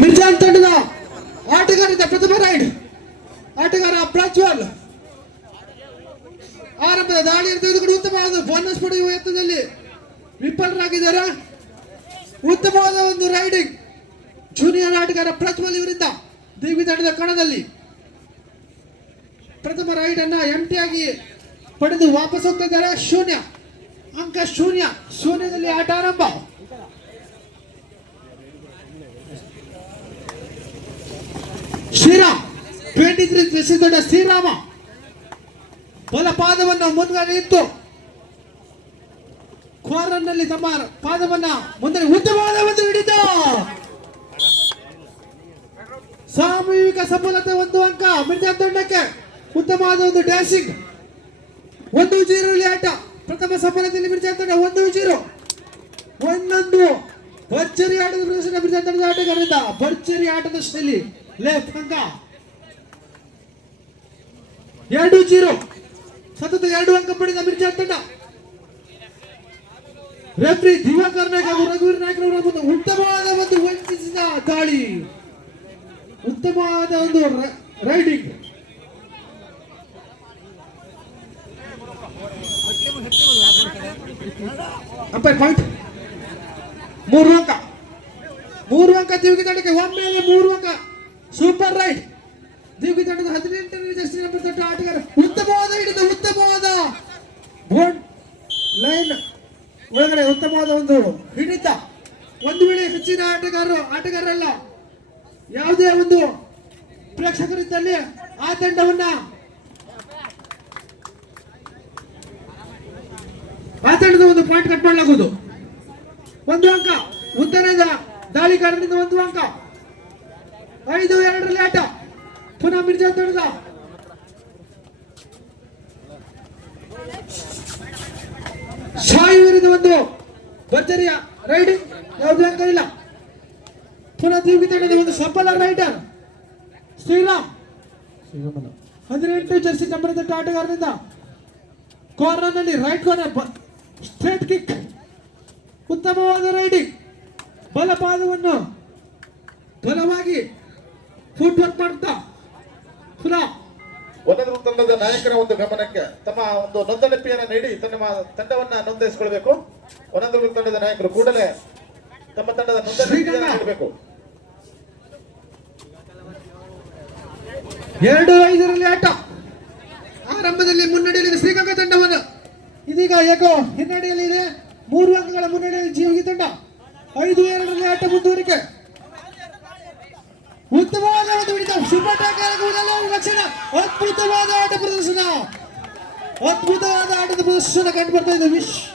ಮಿರ್ಜಾನ್ ತಂಡದ ಆಟಗಾರರಿಂದ ಪ್ರಥಮ ರೈಡ್. ಆಟಗಾರ ಪ್ರಜ್ವಲ್. ಆರಂಭದ ದಾಳಿ ತೆಗೆದುಕೊಂಡು ಉತ್ತಮವಾದ ಬೋನಸ್ ಪಡೆಯುವ ಯತ್ನದಲ್ಲಿ ವಿಫಲರಾಗಿದ್ದಾರೆ. ಉತ್ತಮವಾದ ಒಂದು ರೈಡಿಂಗ್ ಜೂನಿಯರ್ ಆಟಗಾರ ಪ್ರಜ್ವಲ್ ಇವರಿಂದ ದೇವಿ ತಂಡದ ಕಣದಲ್ಲಿ. ಪ್ರಥಮ ರೈಡ್ ಅನ್ನ ಎಂಟಿಯಾಗಿ ಪಡೆದು ವಾಪಸ್ ಹೋಗ್ತಾ ಇದ್ದಾರೆ. ಶೂನ್ಯ. ಅಂಕ ಶೂನ್ಯ. ಶೂನ್ಯದಲ್ಲಿ ಆಟ ಆರಂಭ. ಶ್ರೀರಾಮ್ ಟ್ವೆಂಟಿ ತ್ರೀ ದೊಡ್ಡ ಶ್ರೀರಾಮ ಬಲ ಪಾದವನ್ನು ಮುಂದ್ಗಡೆ ಇತ್ತು ಕ್ವಾರನ್ನಲ್ಲಿ ತಮ್ಮ ಪಾದವನ್ನ ಮುಂದೆ ಉತ್ತಮವಾದ ಒಂದು ಹಿಡಿತ ಸಾಮೂಹಿಕ ಸಫಲತೆ ಒಂದು ಅಂಕ, ಮಿರ್ಜಾ ತಂಡಕ್ಕೆ ಉತ್ತಮವಾದ ಒಂದು ಡ್ಯಾಶಿಂಗ್ ಒಂದು ಜೀರೋ ಆಟ, ಪ್ರಥಮ ಸಫಲತೆಯಲ್ಲಿ ಮಿರ್ಜಾ ತಂಡ ಒಂದು ಜೀರೋ ಒಂದೊಂದು ಭರ್ಜರಿ ಆಟದ ಪ್ರದರ್ಶನ ಮಿರ್ಜಾ ತಂಡದ ಆಟಗಾರರಿಂದ ಭರ್ಜರಿ ಆಟದ ಶೈಲಿ. ಲೆಫ್ಟ್ ತನಕ ಎರಡು ಜೀರೋ. ಸತತ ಎರಡು ಅಂಕ ಪಡೆದ ಮಿರ್ಜಾ ತಂಡ. ರೆಫ್ರಿ ದಿವಾಕರ್ ನಾಯಕ್ ಹಾಗೂ ರಘುವೀರ್ ನಾಯಕ್ ಅವರ ಒಂದು ಉತ್ತಮವಾದ ಒಂದು ವಂಚಿಸಿದ ದಾಳಿ. ಉತ್ತಮವಾದ ಒಂದು ರೈಡಿಂಗ್ ಅಂಪೈರ್ ಪಾಯಿಂಟ್ ಮೂರು ಅಂಕ. ಮೂರು ಅಂಕ ದಿವ್ಗಿ ತಂಡಕ್ಕೆ ಒಮ್ಮೆಲೆ ಮೂರು ಅಂಕ. ಸೂಪರ್ ರೈಟ್ ದೇವಿ ತಂಡದ ಹದಿನೆಂಟನೇ ಜರ್ಸಿ ನಂಬರ್ ಆಟಗಾರ. ಉತ್ತಮವಾದ ಹಿಡಿದ ಉತ್ತಮವಾದ ಬೋರ್ಡ್ ಲೈನ್ ಒಳಗಡೆ ಉತ್ತಮವಾದ ಒಂದು ಹಿಡಿತ. ಒಂದು ವೇಳೆ ಹೆಚ್ಚಿನ ಆಟಗಾರರು ಆಟಗಾರರಲ್ಲ, ಯಾವುದೇ ಒಂದು ಪ್ರೇಕ್ಷಕರಿದ್ದಲ್ಲಿ ಆ ತಂಡವನ್ನ ಆ ತಂಡದ ಒಂದು ಪಾಯಿಂಟ್ ಕಟ್ ಮಾಡಲಾಗುವುದು. ಒಂದು ಅಂಕ. ಉತ್ತರದ ದಾಳಿಗಾರರಿಂದ ಒಂದು ಅಂಕ. ಐದು ಎರಡರಲ್ಲಿ ಆಟ. ಪುನಃ ಮಿರ್ಜಾ ತಡೆದ. ವಿರುದ್ಧ ಒಂದು ಭರ್ಜರಿಯ ರೈಡಿಂಗ್ ಯಾವುದೇ ಅಂಕ ಇಲ್ಲ ಪುನಃ ದೀಪಿ ತಂಡದ ಒಂದು ಸಫಲ ರೈಡರ್ ಶ್ರೀರಾಮ್ ಹದಿನೆಂಟು ಜರ್ಸಿ ನಂಬರ್ ಆಟಗಾರನಿಂದ ಕಾರ್ನರ್ನಲ್ಲಿ ರೈಟ್ ಕಾರ್ನರ್ ಸ್ಟ್ರೇಟ್ ಕಿಕ್ ಉತ್ತಮವಾದ ರೈಡಿಂಗ್ ಬಲಪಾದವನ್ನು ಬಲವಾಗಿ ಫುಟ್ ವರ್ಕ್ ಮಾಡ್ತಾ ಪುನಃ ಒಂದೊಂದು ತಂಡದ ನಾಯಕರ ಒಂದು ಗಮನಕ್ಕೆ ತಮ್ಮ ಒಂದು ನೋಂದಣಿಪಿಯನ್ನು ನೀಡಿ ತನ್ನ ತಂಡವನ್ನ ನೋಂದಾಯಿಸಿಕೊಳ್ಬೇಕು ಒಂದೊಂದು ತಂಡದ ನಾಯಕರು ಕೂಡಲೇ ತಮ್ಮ ತಂಡದ ನೋಂದಣಿಯನ್ನು ನೀಡಬೇಕು. ಎರಡು ಐದರಲ್ಲಿ ಆಟ. ಆರಂಭದಲ್ಲಿ ಮುನ್ನಡೆಯಲ್ಲಿದೆ ಶ್ರೀಗಂಗಾ ತಂಡವನ್ನು. ಇದೀಗ ಏಕೋ ಹಿನ್ನಡೆಯಲ್ಲಿದೆ. ಮೂರು ಅಂಕಗಳ ಮುನ್ನಡೆಯಲ್ಲಿ ಜೀವಿಗೆ ತಂಡ. ಐದು ಎರಡರಲ್ಲಿ ಆಟ ಮುಂದುವರಿಕೆ. ಉತ್ತಮವಾದ ಒಂದು ಹಿಡಿತ. ಆಗುವುದಲ್ಲ ಲಕ್ಷಣ. ಅದ್ಭುತವಾದ ಆಟ ಪ್ರದರ್ಶನ. ಅದ್ಭುತವಾದ ಆಟದ ಪ್ರದರ್ಶನ ಕಂಡು ಬರ್ತಾ ಇದೆ. ವಿಶ್.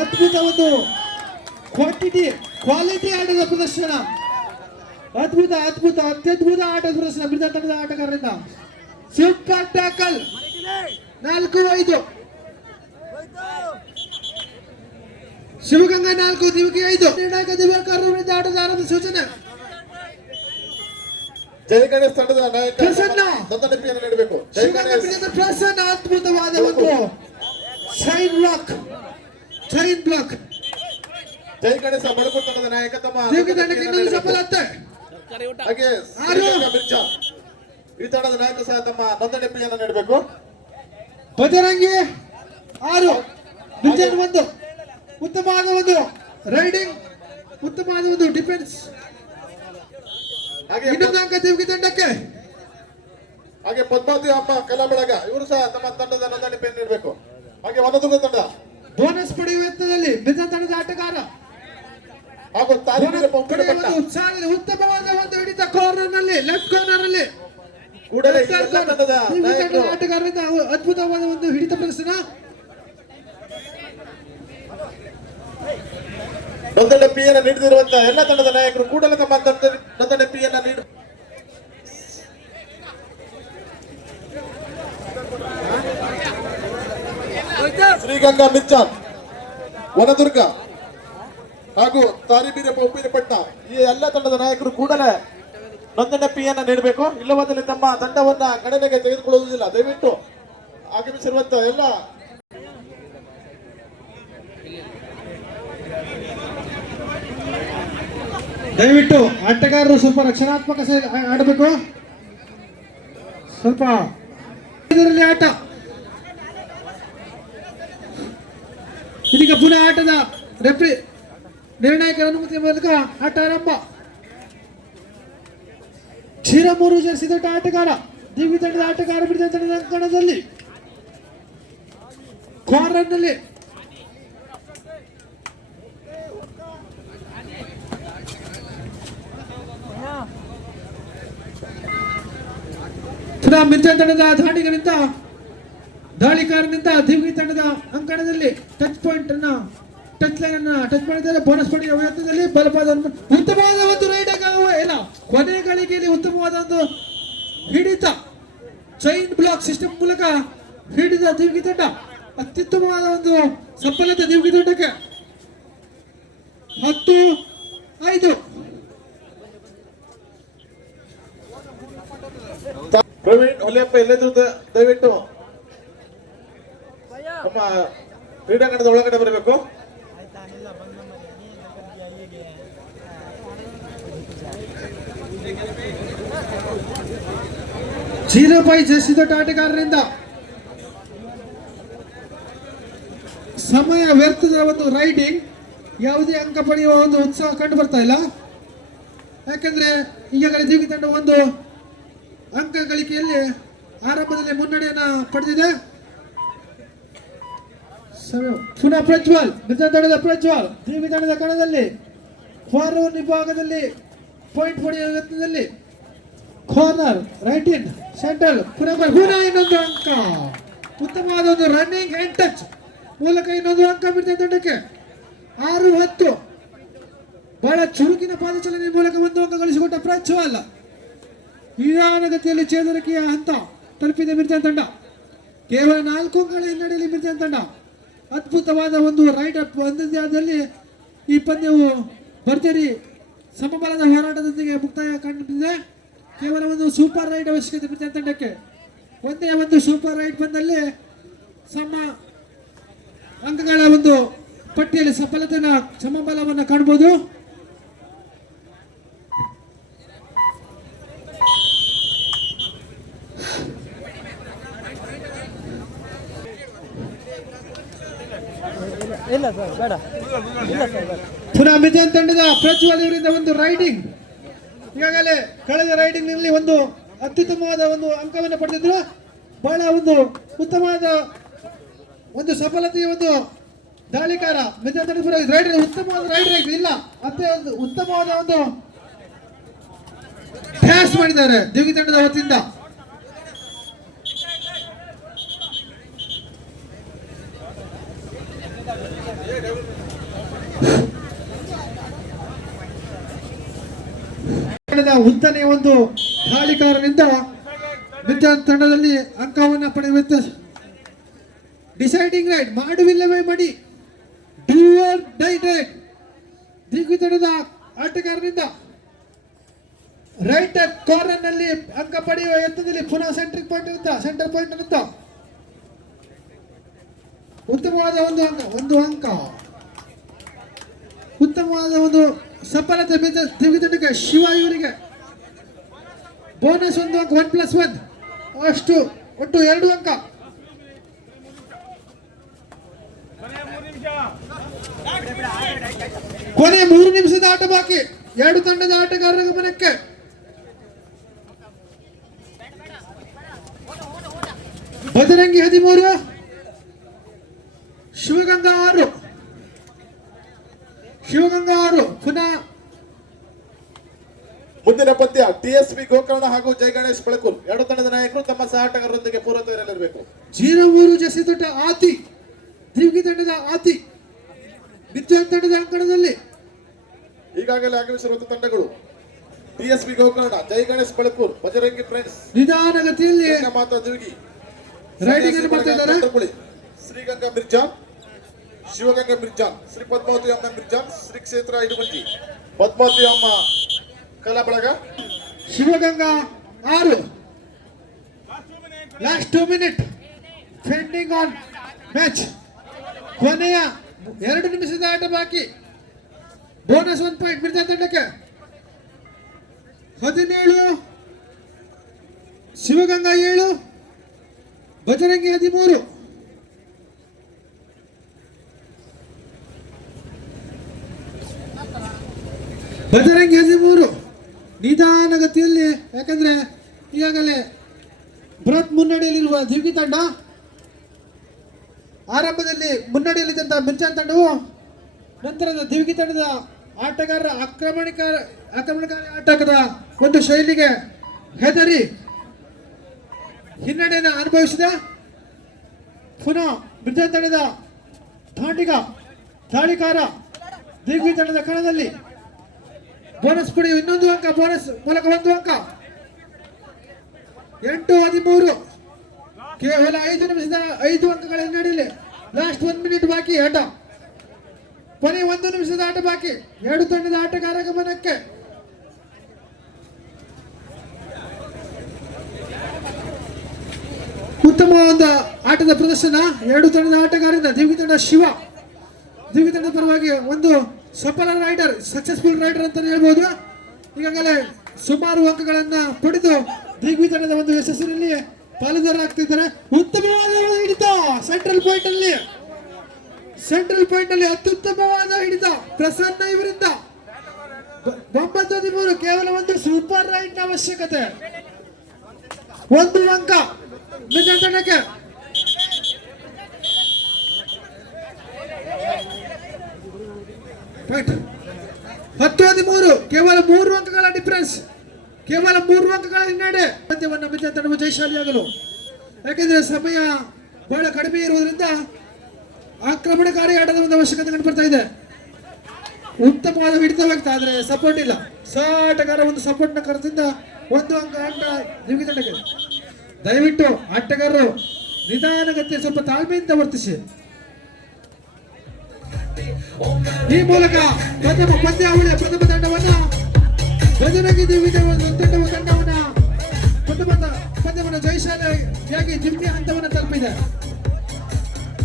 ಅದ್ಭುತ ಒಂದು ಕ್ವಾಂಟಿಟಿ ಕ್ವಾಲಿಟಿ ಆಟದ ಪ್ರದರ್ಶನ. ಅದ್ಭುತ ಅದ್ಭುತ, ಅತ್ಯದ್ಭುತ ಆಟದ ಪ್ರದರ್ಶನ. ಬಿಡದ ತಂಡದ ಆಟಗಾರರಿಂದ. Super tackle. ನಾಲ್ಕು, ಐದು. ಶಿವಗಂಗಾ ನಾಲ್ಕು, ದಿವಕಿ ಐದು. ನಿರ್ಣಾಯಕ ದಿವಾಕರ್ ಅವರಿಂದ ಆಟದ ಆರಂಭ ಸೂಚನೆ. ಜಯ ಗಣೇಶ್ ತಂಡದ ನಾಯಕ ಪ್ರಸನ್ನ. ನೋಂದಣಿಪಿಯನ್ನು ನೀಡಬೇಕು. ಜಯ ಶಿವಗಂಗಾ ಗಣೇಶ್. ಪ್ರಸನ್ನ ಅದ್ಭುತವಾದ ಒಂದು sign block sign block Jai Ganesha ಬಡಗು ತಂಡದ ನಾಯಕ ತಮ್ಮ ಸಫಲತೆ. ಹಾಗೆ ಮಿರ್ಜಾ. ಈ ತಂಡದ ನಾಯಕ ಸಹ ತಮ್ಮ ನೋಂದಣಿಪಿಯನ್ನು ನೀಡಬೇಕು. ಬಜರಂಗಿ ಆರು. ವಿಜಯನ್ ಒಂದು. ಉತ್ತಮವಾದ ಒಂದು. ರೈಡಿಂಗ್ ಉತ್ತಮವಾದ ಒಂದು ಡಿಫೆನ್ಸ್ ದೇವಗಿ ತಂಡಕ್ಕೆ. ಹಾಗೆ ಪದ್ಮಾವತಿ ಅಮ್ಮ ಕಲಾ ಬಳಗ ಇವರು ಸಹ ತಮ್ಮ ತಂಡದ ನೋಂದಣಿಪಿಯನ್ನು ನೀಡಬೇಕು. ಹಾಗೆ ಹೊನದುರ್ಗ ತಂಡ. ಬೋನಸ್ ಪಡೆಯುವ ಯತ್ನದಲ್ಲಿ ಮಿರ್ಜಾ ತಂಡದ ಆಟಗಾರ. ಹಾಗೂ ಪಡೆಯುವ ಉತ್ಸಾಹದಲ್ಲಿ ಉತ್ತಮವಾದ ಒಂದು ಹಿಡಿತ ಕಾರ್ನರ್ನಲ್ಲಿ ಲೆಫ್ಟ್ ಕಾರ್ನರ್ನಲ್ಲಿ. ಕೂಡಲೇ ತಂಡದ ಆಟಗಾರರಿಂದ ಅದ್ಭುತವಾದ ಒಂದು ಹಿಡಿತ ಪ್ರದರ್ಶನ. ನೋಂದಣಿಪಿಯನ್ನು ನೀಡದಿರುವಂತಹ ಎಲ್ಲ ತಂಡದ ನಾಯಕರು ಕೂಡಲೇ ತಮ್ಮ ತಂಡ- ನೋಂದಣಿಪಿಯನ್ನು ನೀಡ ಶ್ರೀಗಂಗಾ ಮಿರ್ಚಾನ್ ವನದುರ್ಗ ಹಾಗೂ ತಾರಿಬೀರ ಪಟ್ಟ ಈ ಎಲ್ಲ ತಂಡದ ನಾಯಕರು ಕೂಡಲೇ ನೋಂದಣಿಪಿಯನ್ನು ನೀಡಬೇಕು. ಇಲ್ಲವಾದಲ್ಲಿ ತಮ್ಮ ತಂಡವನ್ನ ಗಣನೆಗೆ ತೆಗೆದುಕೊಳ್ಳುವುದಿಲ್ಲ. ದಯವಿಟ್ಟು ಆಗಮಿಸಿರುವಂತಹ ಎಲ್ಲ ದಯವಿಟ್ಟು ಆಟಗಾರರು ಸ್ವಲ್ಪ ರಕ್ಷಣಾತ್ಮಕ ಆಡಬೇಕು. ಸ್ವಲ್ಪ ಇದರಲ್ಲಿ ಆಟ. ಇದೀಗ ಪುನಃ ಆಟದ ರೆಫ್ರಿ ನಿರ್ಣಾಯಕ ಅನುಮತಿ ಮೂಲಕ ಆಟ ಆರಂಭ. ಕ್ಷೀರಮೂರು ಜರ್ಸಿ ಆಟಗಾರ, ದಿವ್ಯ ತಂಡದ ಆಟಗಾರ ಬಿಡಿದ ತಂಡದ ಅಂಕಣದಲ್ಲಿ. ಕಾರ್ನರ್ನಲ್ಲಿ ಪುನಃ ಮಿರ್ಜಾ ತಂಡದ ದಾಳಿಗರಿಂದ ದಾಳಿಕಾರನಿಂದ ದಿವ್ಯ ತಂಡದ ಅಂಕಣದಲ್ಲಿ ಟಚ್ ಪಾಯಿಂಟ್ ಅನ್ನ ಟಚ್ ಲೈನ್ ಅನ್ನ ಟಚ್ ಮಾಡಿದ್ದಾರೆ. ಬೋನಸ್ ಪಾಯಿಂಟ್ ಒಂದು ಉತ್ತಮವಾದ ಒಂದು ರೈಡ್ ಇಲ್ಲ. ಕೊನೆ ಗಳಿಗೆಯಲ್ಲಿ ಉತ್ತಮವಾದ ಒಂದು ಹಿಡಿತ ಚೈನ್ ಬ್ಲಾಕ್ ಸಿಸ್ಟಮ್ ಮೂಲಕ ಹಿಡಿದ ದಿವ್ಯ ತಂಡ, ಅತ್ಯುತ್ತಮವಾದ ಒಂದು ಸಫಲತೆ ದಿವ್ಯ ತಂಡಕ್ಕೆ. ಹತ್ತು, ಐದು. ಪ್ರವೀಣ್ ಹೊಲೆಯಪ್ಪ ಎಲ್ಲೆದ್ರು ದಯವಿಟ್ಟು. ನಮ್ಮ ಕ್ರೀಡಾಂಗಣದ ಒಳಗಡೆ ಬರಬೇಕು. ಜೀರೋ ಬೈ ಜರ್ಸಿ ಆಟಗಾರರಿಂದ ಸಮಯ ವ್ಯರ್ಥದ ಒಂದು ರೈಡಿಂಗ್. ಯಾವುದೇ ಅಂಕ ಪಡೆಯುವ ಒಂದು ಉತ್ಸಾಹ ಕಂಡು ಬರ್ತಾ ಇಲ್ಲ. ಯಾಕಂದ್ರೆ ಈಗಾಗಲೇ ಜೀವಿ ತಂಡ ಒಂದು ಅಂಕ ಗಳಿಕೆಯಲ್ಲಿ ಆರಂಭದಲ್ಲಿ ಮುನ್ನಡೆಯನ್ನ ಪಡೆದಿದೆ. ಪುನಃ ಪ್ರಜ್ವಲ್ ಮಿತ್ರ ಪ್ರಜ್ವಲ್ ಜೀವಿ ತಂಡದ ಕಣದಲ್ಲಿ ಫಾರ್ವರ್ಡ್ ವಿಭಾಗದಲ್ಲಿ ಪಾಯಿಂಟ್ ಪಡೆಯುವ ಯತ್ನದಲ್ಲಿ ಕಾರ್ನರ್ ರೈಟ್ ಇನ್ ಸೆಂಟ್ರಲ್ ಪುನಃ ಇನ್ನೊಂದು ಅಂಕ. ಉತ್ತಮವಾದ ಒಂದು ರನ್ನಿಂಗ್ ಹ್ಯಾಂಡ್ ಟಚ್ ಮೂಲಕ ಇನ್ನೊಂದು ಅಂಕ ಬಿಡ್ತಾ ತಂಡಕ್ಕೆ. ಆರು ಹತ್ತು. ಬಹಳ ಚುರುಕಿನ ಪಾದಚಲನೆ ಮೂಲಕ ಒಂದು ಅಂಕ ಗಳಿಸಿಕೊಟ್ಟ ಪ್ರಜ್ವಲ್. ನಿಧಾನಗತಿಯಲ್ಲಿ ಚೇತರಿಕೆಯ ಹಂತ ತಲುಪಿದೆ ಮಿರ್ಜಾನ್ ತಂಡ. ಕೇವಲ ನಾಲ್ಕು ಅಂಕಗಳ ಹಿನ್ನಡೆಯಲ್ಲಿ ಮಿರ್ಜಾನ್ ತಂಡ. ಅದ್ಭುತವಾದ ಒಂದು ರೈಟ್ ಅಪ್ ಪಂದ್ಯದಲ್ಲಿ ಈ ಪಂದ್ಯವು ಭರ್ಜರಿ ಸಮಬಲದ ಹೋರಾಟದೊಂದಿಗೆ ಮುಕ್ತಾಯ ಕಂಡಿದೆ. ಕೇವಲ ಒಂದು ಸೂಪರ್ ರೈಡ್ ಅವಶ್ಯಕತೆ ಮಿರ್ಜಾನ್ ತಂಡಕ್ಕೆ. ಒಂದೇ ಒಂದು ಸೂಪರ್ ರೈಡ್ ಬಂದಲ್ಲಿ ಸಮ ಅಂಕಗಳ ಒಂದು ಪಟ್ಟಿಯಲ್ಲಿ ಸಫಲತೆಯ ಸಮಬಲವನ್ನು ಕಾಣಬಹುದು ಇಲ್ಲ ಸರ್, ಬೇಡ. ಇಲ್ಲ ಪುನಃ ಮಿಥುನ್ ತಂಡದ ಪ್ರಜ್ವಲ್ ಇವರಿಂದ ಒಂದು ರೈಡಿಂಗ್ ಈಗಾಗಲೇ ಕಳೆದ ರೈಡಿಂಗ್ನಲ್ಲಿ ಒಂದು ಅತ್ಯುತ್ತಮವಾದ ಒಂದು ಅಂಕವನ್ನು ಪಡೆದಿದ್ರು. ಬಹಳ ಒಂದು ಉತ್ತಮವಾದ ಒಂದು ಸಫಲತೆಯ ಒಂದು ದಾಳಿಕಾರ. ಮಿಥುನ್ ತಂಡದ ರೈಡರ್ ಉತ್ತಮವಾದ ರೈಡರ್ ಇಲ್ಲ. ಒಂದು ಉತ್ತಮವಾದ ಒಂದು ಮಾಡಿದ್ದಾರೆ. ದಿವಿ ತಂಡದ ವತಿಯಿಂದ. ಉದ್ದನೆಯ ಒಂದು ದಾಳಿಕಾರನಿಂದ ವಿದ್ಯಾರ್ಥಿ ತಂಡದಲ್ಲಿ ಅಂಕವನ್ನು ಪಡೆಯುವಂತ ಡಿಸೈಡಿಂಗ್ ರೈಟ್ ಮಾಡುವಿಲ್ಲವೇ ಮಡಿ. ರೈಟ್ ದಿಗ್ವಿ ತಂಡದ ಆಟಗಾರನಿಂದ ರೈಟ್ ಕಾರ್ನರ್ನಲ್ಲಿ ಅಂಕ ಪಡೆಯುವ ಎತ್ತದಲ್ಲಿ ಪುನಃ ಸೆಂಟ್ರಿಕ್ ಪಾಯಿಂಟ್ ಇರುತ್ತ, ಸೆಂಟರ್ ಪಾಯಿಂಟ್ ಇರುತ್ತ. ಉತ್ತಮವಾದ ಒಂದು ಅಂಕ ಒಂದು ಅಂಕ. ಉತ್ತಮವಾದ ಒಂದು ದಿವ್ಯ ತಂಡಕ್ಕೆ ಶಿವ ಇವರಿಗೆ ಬೋನಸ್ ಒಂದು ಅಂಕ ಒನ್ ಪ್ಲಸ್ ಒನ್ ಅಷ್ಟು, ಒಟ್ಟು ಎರಡು ಅಂಕ. ಕೊನೆ ಮೂರು ನಿಮಿಷದ ಆಟ ಬಾಕಿ. ಎರಡು ತಂಡದ ಆಟಗಾರರ ಗಮನಕ್ಕೆ. ಬಜರಂಗಿ ಹದಿಮೂರು ಶಿವಗಂಗಾ ಆರು ಶಿವಗಂಗಾ ಆರು ಪುನಃ ಮುಂದಿನ ಪಂದ್ಯ ಟಿಎಸ್ಪಿ ಗೋಕರ್ಣ ಹಾಗೂ ಜೈ ಗಣೇಶ್ ಬೆಳಕೂರ್ ಎರಡು ತಂಡದ ನಾಯಕರು ತಮ್ಮ ಸಹಾಟಗಾರರೊಂದಿಗೆ ಪೂರ್ವತೆಯಲ್ಲಿರಬೇಕು ಜೀರಮೂರು ಜಸಿ ತಂಡ ಆತಿ ದಿವ್ಗಿ ತಂಡದ ಆತಿ ವಿದ್ಯಾರ್ಥಿ ತಂಡದ ಅಂಕಣದಲ್ಲಿ. ಈಗಾಗಲೇ ಆಗಮಿಸಿರುವ ತಂಡಗಳು ಟಿಎಸ್ಪಿ ಗೋಕರ್ಣ ಜೈ ಗಣೇಶ್ ಬೆಳಕೂರ್ ಬಜರಂಗಿ ಫ್ರೆಂಡ್ಸ್. ನಿಧಾನಗತಿಯಲ್ಲಿ ಮಾತಾ ದಿವಿಗಿ ರೈಡಿಂಗ್ ಅನ್ನು ಮಾಡ್ತಾ ಇದ್ದಾರೆ. ಶ್ರೀಗಂಗಾ ಮಿರ್ಜಾ ಶಿವಗಂಗಾ ಮಿರ್ಜಾ ಶ್ರೀ ಪದ್ಮಾವತಿ ಅಮ್ಮ ಮಿರ್ಜಾ ಶ್ರೀ ಕ್ಷೇತ್ರ ಇಡುವಂಟಿ ಪದ್ಮಾವತಿ ಅಮ್ಮ ಕಲಾ ಬಳಗ ಶಿವಗಂಗಾ ಆರು. Last two minute pending on match ಕೊನೆಯ ಎರಡು ನಿಮಿಷದ ಆಟ ಬಾಕಿ. ಬೋನಸ್ ಒಂದು ಪಾಯಿಂಟ್ ಬಿಡ್ತಾ ತಂಡಕ್ಕೆ. ಹದಿನೇಳು. ಶಿವಗಂಗಾ ಏಳು. ಬಜರಂಗಿ ಹದಿಮೂರು. ಬಜರಂಗಿ ಹದಿಮೂರು. ನಿಧಾನಗತಿಯಲ್ಲಿ, ಯಾಕಂದರೆ ಈಗಾಗಲೇ ಬೃಹತ್ ಮುನ್ನಡೆಯಲ್ಲಿರುವ ದಿವ್ಗಿ ತಂಡ, ಆರಂಭದಲ್ಲಿ ಮುನ್ನಡೆಯಲ್ಲಿದ್ದಂತಹ ಮಿರ್ಜಾನ್ ತಂಡವು, ನಂತರದ ದಿವ್ಗಿ ತಂಡದ ಆಟಗಾರರ ಆಕ್ರಮಣಕಾರ ಆಕ್ರಮಣಕಾರಿ ಆಟದ ಒಂದು ಶೈಲಿಗೆ ಹೆದರಿ ಹಿನ್ನಡೆಯನ್ನು ಅನುಭವಿಸಿದೆ. ಪುನಃ ಮಿರ್ಜಾನ್ ತಂಡದ ದಾಂಡಿಗ ದಾಳಿಕಾರ ದಿಗ್ವಿ ತಂಡದ ಕಣದಲ್ಲಿ ಬೋನಸ್ ಕೊಡಿ, ಇನ್ನೊಂದು ಅಂಕ ಬೋನಸ್ ಮೂಲಕ ಒಂದು ಅಂಕ. ಎಂಟು, ಹದಿಮೂರು. ಕೇವಲ ಐದು ನಿಮಿಷದ ಐದು ಅಂಕಗಳ ಹಿನ್ನಡೆಯಲ್ಲಿ ಲಾಸ್ಟ್ ಒಂದು ಮಿನಿಟ್ ಬಾಕಿ, ಆಟ. ಕೊನೆ ಒಂದು ನಿಮಿಷದ ಆಟ ಬಾಕಿ. ಎರಡು ತಂಡದ ಆಟಗಾರ ಗಮನಕ್ಕೆ. ಉತ್ತಮ ಒಂದು ಆಟದ ಪ್ರದರ್ಶನ. ಎರಡು ತಂಡದ ಆಟಗಾರರಿಂದ ದಿವ್ಯ ತಂಡ ಶಿವ. ದಿವ್ಯ ತಂಡದ ಪರವಾಗಿ ಒಂದು ಸಫಲ ರೈಡರ್ ಸಕ್ಸಸ್ಫುಲ್ ರೈಡರ್ ಅಂತ ಹೇಳ್ಬೋದು. ಈಗಾಗಲೇ ಸುಮಾರು ಅಂಕಗಳನ್ನ ಪಡೆದು ದಿಗ್ವಿಜಯದ ಒಂದು ಯಶಸ್ಸಿನಲ್ಲಿ ಪಾಲುದಾರಾಗ್ತಿದ್ದಾರೆ ಉತ್ತಮವಾದ ಹಿಡಿತ ಸೆಂಟ್ರಲ್ ಪಾಯಿಂಟ್ ಅಲ್ಲಿ. ಸೆಂಟ್ರಲ್ ಪಾಯಿಂಟ್ ಅಲ್ಲಿ ಅತ್ಯುತ್ತಮವಾದ ಹಿಡಿತ ಪ್ರಸನ್ನ ಇವರಿಂದ. ಒಂಬತ್ತು ಹದಿಮೂರು ಕೇವಲ ಒಂದು ಸೂಪರ್ ರೈಡ್ ಅವಶ್ಯಕತೆ. ಒಂದು ಅಂಕ. ರೈಟ್ ಹತ್ತು ಹದಿಮೂರು, ಕೇವಲ ಮೂರು ಅಂಕಗಳ ಡಿಫರೆನ್ಸ್ ಕೇವಲ ಮೂರು ಅಂಕಗಳ ಹಿನ್ನಡೆ. ಪಂದ್ಯವನ್ನು ಮಿತ್ರ ತಂಡವು ಜಯಶಾಲಿಯಾಗಲು. ಯಾಕೆಂದ್ರೆ ಸಮಯ ಬಹಳ ಕಡಿಮೆ ಇರುವುದರಿಂದ ಆಕ್ರಮಣಕಾರಿ ಆಟದ ಒಂದು ಅವಶ್ಯಕತೆ ಕಂಡು ಬರ್ತಾ ಇದೆ. ಉತ್ತಮವಾದ ಹಿಡಿತವಾಗ್ತಾ ಆದರೆ ಸಪೋರ್ಟ್ ಇಲ್ಲ. ಸಾಟಗಾರ ಒಂದು ಸಪೋರ್ಟ್ನ ಕರೆದಿಂದ ಒಂದು ಅಂಕ ಆಟ ನಿಮಗೆ ತಂಡಕ್ಕೆ ದಯವಿಟ್ಟು ಆಟಗಾರರು ನಿಧಾನಗತಿ ಸ್ವಲ್ಪ ತಾಳ್ಮೆಯಿಂದ ವರ್ತಿಸಿ. ಈ ಮೂಲಕ ಪ್ರಥಮ ಪಂದ್ಯಾವಳಿಯ ಪ್ರಥಮ ತಂಡವನ್ನ ಭಜನಗಿ ದೇವಿ ತಂಡವ ತಂಡವನ್ನ ಪ್ರಥಮ ಪಂದ್ಯವನ್ನು ಜಯಶಾಲಿಯಾಗಿ ದ್ವಿತೀಯ ಹಂತವನ್ನು ತಲುಪಿದೆ.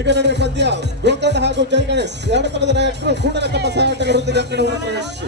ಈಗ ನಡೆದ ಪಂದ್ಯ ಗೋಕರ್ಣ ಹಾಗೂ ಜೈ ಗಣೇಶ್ ಎರಡು ತಂಡದ ನಾಯಕರು ಕೂಡಲೇ ತಮ್ಮ ಸಹಾಯಕರೊಂದಿಗೆ ಅಂಗಡಿಯನ್ನು ಪ್ರವೇಶಿಸಿ.